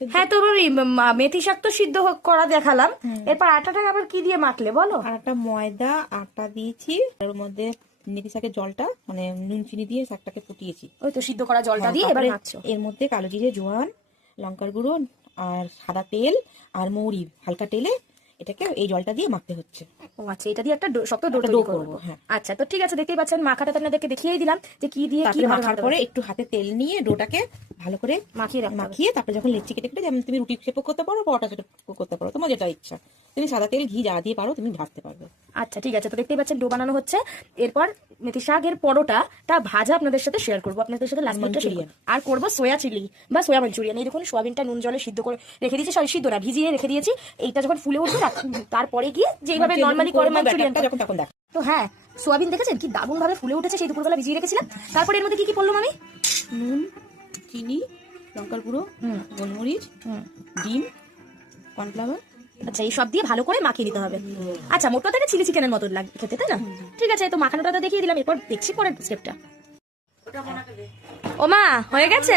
হ্যাঁ, তো মেথি শাক তো সিদ্ধ করা দেখালাম, এরপর আটাটাকে আবার কি দিয়ে মাখলে বলো? আর একটা ময়দা আটা দিয়েছি, ওর মধ্যে মেথি শাকের জলটা মানে নুন চিনি দিয়ে শাকটাকে ফুটিয়েছি। ওই তো সিদ্ধ করা জলটা দিয়ে এবার মাখছো। এর মধ্যে কালো জিরে, জোয়ান, লঙ্কার গুঁড়ো আর সাদা তেল আর মৌরি হালকা তেলে এটাকে এই জলটা দিয়ে মাখতে হচ্ছে। ও আচ্ছা, এটা দিয়ে একটা শক্ত ডো তৈরি করব। হ্যাঁ। আচ্ছা, তো ঠিক আছে, দেখতেই পাচ্ছেন মাখাটা তো আপনাদেরকে দেখিয়েই দিলাম যে কি দিয়ে কি মাখার পরে একটু হাতে তেল নিয়ে ডোটাকে ভালো করে মাখিয়ে তারপরে যখন লেচি কেটে কেটে, যেমন তুমি রুটি শেপও করতে পারো, পরোটা শেপও করতে পারো, তোমার যেটা ইচ্ছা। তুমি সাদা তেল ঘি যা দিয়ে পারো তুমি ভাজতে পারবে। আচ্ছা ঠিক আছে, তো দেখতেই পাচ্ছেন ডো বানানো হচ্ছে। এরপর মেথি শাকের পরোটাটা ভাজা আপনাদের সাথে শেয়ার করবো, আপনাদের সাথে লাস্ট মঞ্চুরিয়ান আর করবো সোয়া চিলি বা সোয়া মঞ্চুরিয়ান। এই দেখুন সোয়াবিনটা নুন জলে সিদ্ধ করে রেখে দিয়েছি, সরি সিদ্ধ না ভিজিয়ে রেখে দিয়েছি। এইটা যখন ফুলে উঠবে তারপরে গিয়ে যেভাবে নর্মালি করে মঞ্চুরিয়ানটা যখন তখন দেখ। তো হ্যাঁ, সোয়াবিন দেখেছেন কি দারুণ ভাবে ফুলে উঠেছে, সেই দুপুরবেলা ভিজিয়ে রেখেছিলাম। তারপরে এর মধ্যে কি কি পড়লাম আমি? নুন, চিনি, লঙ্কার গুঁড়ো, গোলমরিচ, ডিম, কর্নফ্লাওয়ার। আচ্ছা, এই সব দিয়ে ভালো করে মাখিয়ে দিতে হবে। আচ্ছা, মোটটা থেকে চিলি চিকেনের মতো লাগে খেতে, তাই না? ঠিক আছে, তো মাখানোটা তো দেখিয়ে দিলাম, এরপর দেখছি পরের স্টেপটা। ওমা হয়ে গেছে।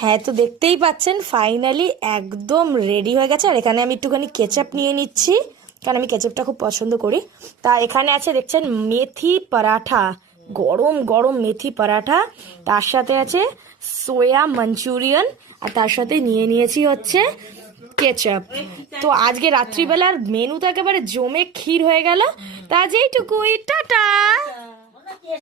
হ্যাঁ, তো দেখতেই পাচ্ছেন ফাইনালি একদম রেডি হয়ে গেছে। আর এখানে আমি একটুখানি কেচাপ নিয়ে নিচ্ছি, কারণ আমি কেচাপটা খুব পছন্দ করি। তা এখানে আছে দেখছেন মেথি পরাঠা, গরম গরম মেথি পরাঠা, তার সাথে আছে সোয়া মাঞ্চুরিয়ান, আর তার সাথে নিয়ে নিয়েছি হচ্ছে কেচাপ। তো আজকে রাত্রিবেলার মেনু তো একেবারে জমে ক্ষীর হয়ে গেল। তা যেইটুকুই, টাটা।